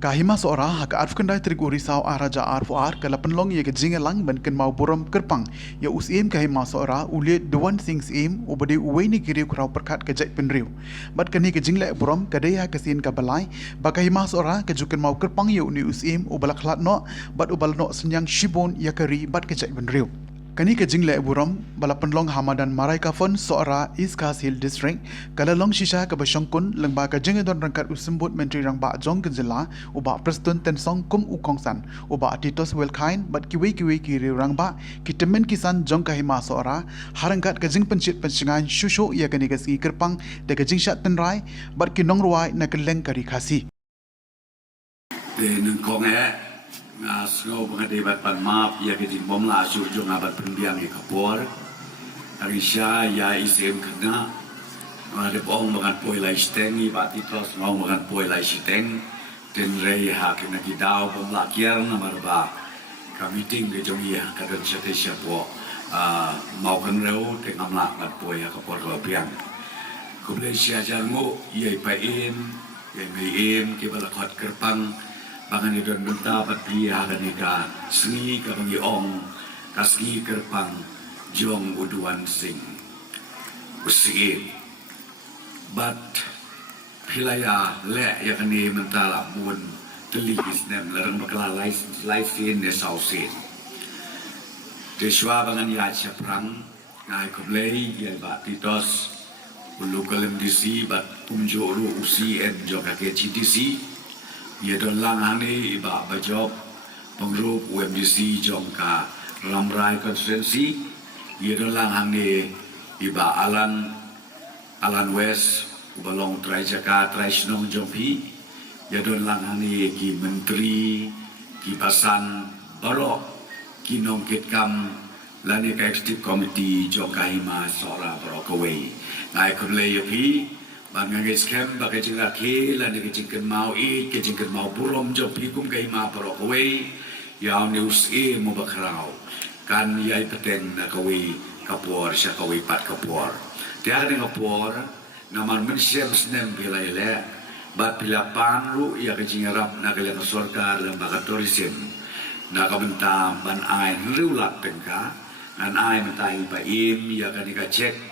Kahima seorang hak arf kendai trik urisau araja arf ar kala penlong ye ke jingelang ben ken mau buram kerpang ya usim kahima seorang ulie duan sing sim ubade uwe ni kiri kurau perkat ke jai penriu bat kani ke jingle buram kadaya kesin ka balai ba kahima seorang ke juken mau kerpang ye uni usim ubalak lat no bat ubal no senyang shibon ya kari bat ke jai penriu Kani ke jingle buram bala penlong hamadan marai kafon seora East Coast Hill District kala long shisha ke basyongkun lengba ke jinge don rangkat usembut menteri rang ba jong kenjela uba preston tensong kum ukongsan uba titos welkain bat kiwi kiri rang ba kitemen kisan jong kahima seora harangkat ke jing pencit pencingan shushu ya kani ke si kerpang de ke jing shat tenrai bat kinong ruai na keleng kari khasi Nung kong ngasko pengadibat pan map ya kejing bom la sur jo ngabat pendiang kapor arisha ya isem kena ada bong bangat poi lai steng i bati tos mau bangat poi lai steng ten rei ha kena kidau bom la kier na marba kami ting ke jong ya kadon chate siapo mau kan reu te ngamla bat poi kapor ko piang ko ble sia jalmo ye pa em ke bala khot kerpang Bangan itu benta pati ada nika sengi ke bangi ong kasgi kerpang jong uduan sing usi but pilaya le ya kani mentala bun teligis nem larang bakala life in ne sausin deswa bangan ya chaprang ngai kublei ya ba titos local MDC but umjoro usi en joka ke GTC ia don lang hani iba bajob pengrup UMDC jongka Ramrai konstituensi ia don lang hani iba Alan West ubalong trai Jakarta trai Senong Jompi ia don lang hani ki menteri ki pasan barok ki nong kitkam lani ka executive committee jongka hima sora barok away ngai kunle yopi Bangang scam bagai jengak hilan di kecingkan mau kecingkan mau burom job hikum kai ma parok away yang news mau bakrau kan yai peteng nak away kapor syak away pat kapor tiada kapor naman mensiam senem pilai le bat pilapan lu ya kecingarap nak kalian sorkar lembaga tourism nak bentam ban ai riulat pengka nan ai mentai pa ya kan dikacek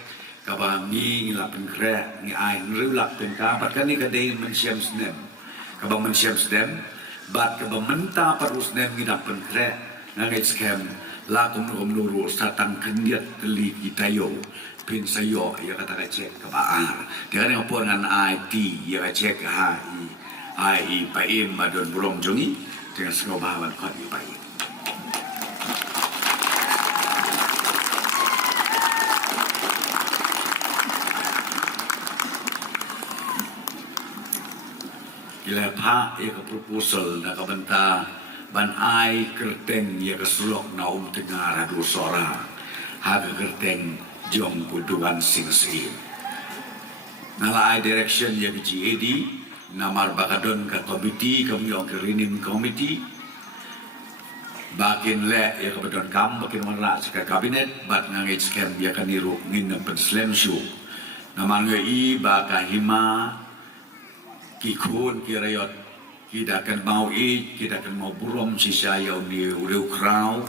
kabang ni lapen kre ni ai riulak pengka bat kan ni kadai mensiam senem kabang mensiam senem bat kabang menta parus nem ni lapen kre nangai scam la kum nuru satang kendiat teli kitayo pin sayo ya kata cek kabaar dia kan ngopor ngan IT ya cek ai paim madon burong jongi dengan segobawan khat i pai Ila pak ia ke proposal nak benta ban ai kerteng ia ke sulok na tengah radu sora haga kerteng jong buduan sing sing nala ai direction ia ke GAD namar bakadon ke komiti kami yang ke rinim komiti bakin le ia ke badon kam bakin warna seka kabinet bat ngangai scam ia ke niru ngin penslam show namar i bakahima kikun kirayot kita akan mau kita akan mau burom sisa yang ni ureu krau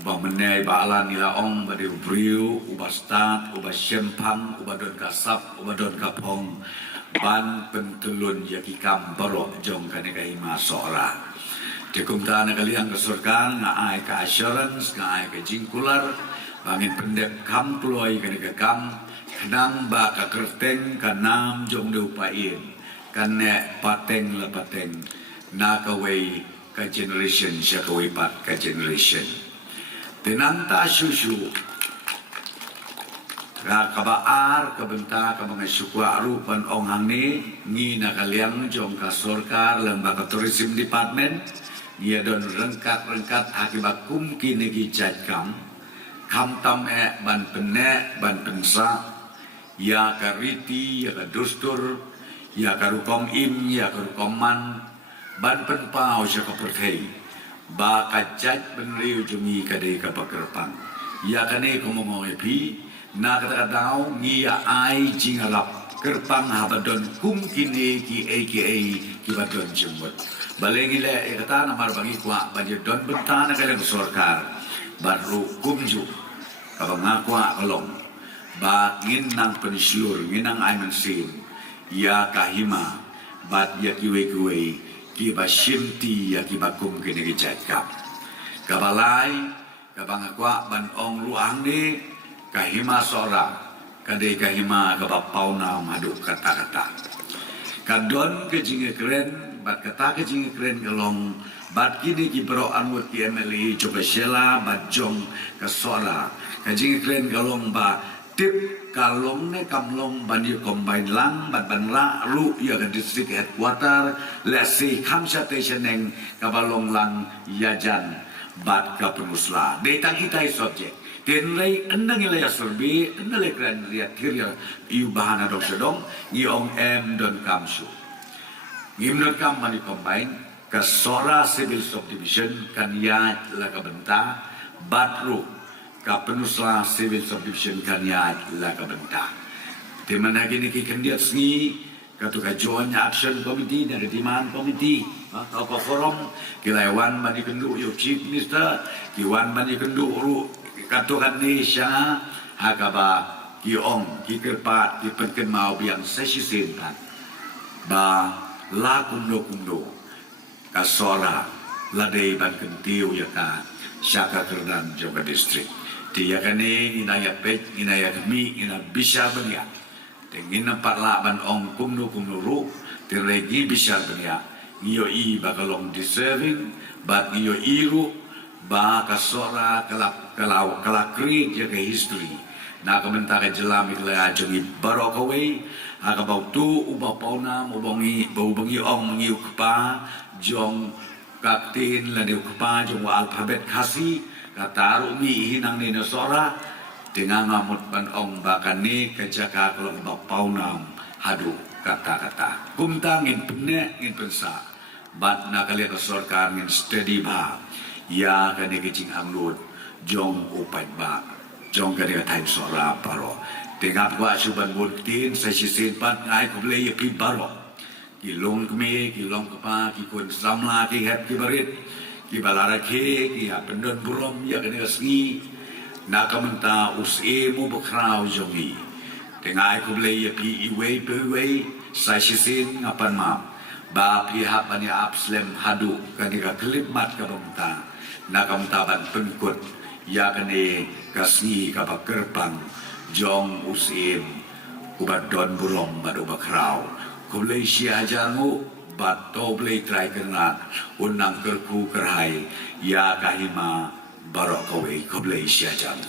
uba menai balan ila ong badi ubriu uba stat uba sempang uba don kasap uba don kapong ban pentulun yakikam barok jong kane kai masora tekum tana kalian kesurkan ngai ka assurance ngai ka jingkular bangin pendek kam ploy kane ka kam kenang ba ka kerteng kanam jong deupain Karena pateng la pateng nak away ka generation siya kaway pat ka generation. Tinanta susu kabaar kabenta ka mga sukwa arupan onghang ni nakaliang jong ka sorkar lembaga tourism department dia don rengkat akibat kumki negi jadkam kam tam ban pene ban pensa ya kariti ya kadustur ya karukom ya karukom man ban penpau siya kapertay ba kajat penriu jungi kadai kapakerpang ya kane kumongoy pi na kadadaw ngiya ay jingalap kerpang habadon kum kini ki AKA ki badon jemut balegi le kata namar bagi kwa bagi don bentana kale sorkar baru kumju kabang kwa kolong ba ngin nang pensyur nginang aiman sin ya kahima bat ya kiwe ki ba shimti ya ki bakum kini kap kabalai kabang kwa ban ong luang ni kahima sora kadai kahima kabapau na madu kata-kata kadon ke jinge keren bat kata ke jinge keren kelong bat kini ki bro anwut ki MLE coba shela bat jong ke sora ke jinge keren kelong ba tip kalong ne kamlong bani combine lang bat banra ru ya ke district headquarter let's say khamsa station kabalong lang yajan bat ka penusla data kita subject tenlay andang ilaya survey andalay kran lihat kiriya iu bahana dong sedong iong don kamsu ngim don kam mani combine ka sora civil subdivision kan ya la ka benta batru ka penusla civil subdivision kan ya la ka benta teman lagi ni ki kandiat sngi ka tu ka joint action committee dari demand committee atau forum kilaiwan mani kendu yo chief minister kiwan mani kendu ru katukan ni siya hakaba kiong kikirpat kipenken mau biang sesisintan ba la kumdo kasora ladai ban kentiu ya ka syaka kerdan Jawa District dia kani inaya pek inaya mi ina bisa benia tengin nampak la ban ong kumdo ru terlegi bisa benia ngiyo i bakalong deserving bat ngiyo iru ba kasora kalakri jaga history na kamenta ka jelam ikla ajongi barokaway hakabau tu uba pauna ubongi baubangi ong ngiu kpa jong kaktin la diu kpa jong alphabet khasi kataru mi hinang ni nasora dengan ngamut ban ong bakani kajaka kalau ba pauna hadu kata-kata kumtangin penne ngin pensa bat na kali kasorkan ngin steady ba ya kani kecing anglut jong upai ba jong kani katain sora paro tengap gua suban bultin sesisin pat ngai ko le pi baro kilong kme kilong kapa ki kun samla ki het ki barit ki balara ke ki apendon burom ya kani kasngi na kamenta usi mu bakrau jongi tengai ko le pi iwe pe sesisin ngapan ma ba pihak pani apslem hadu kani ka klip mat ka bangta nakam taban pengkut ya kene kasni ka kerpang jong usim ubat don burong badu bakrau kulai sia jangu bat to blai try kena unang kerku kerhai ya kahima barok kowe kulai sia jangu